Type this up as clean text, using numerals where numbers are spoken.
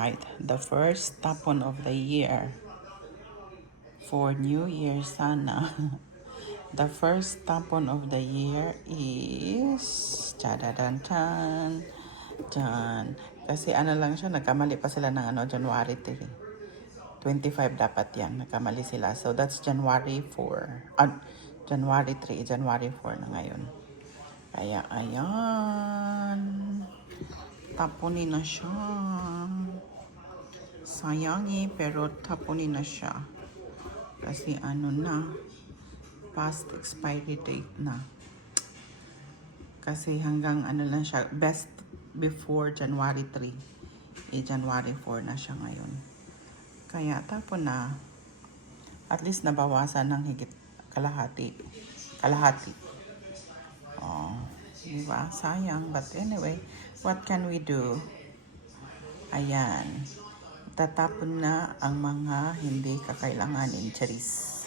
Alright, the first tapon of the year for New Year sana. The first tapon of the year is chadadantan. Diyan. Kasi ano lang siya, nagkamali pa sila ng January 3. 25 dapat yan. Nagkamali sila. So that's January 4. January 3, January 4 na ngayon. Kaya ayan. Tapunin na siya. Sayangi, pero tapunin na siya. Kasi na, past expiry date na. Kasi hanggang lang siya, best before January 3. January 4 na siya ngayon. Kaya tapon na. At least nabawasan ng higit kalahati. Oh, diba? Sayang. But anyway, what can we do? Ayan. Tatapon na ang mga hindi kakailanganin. Charis.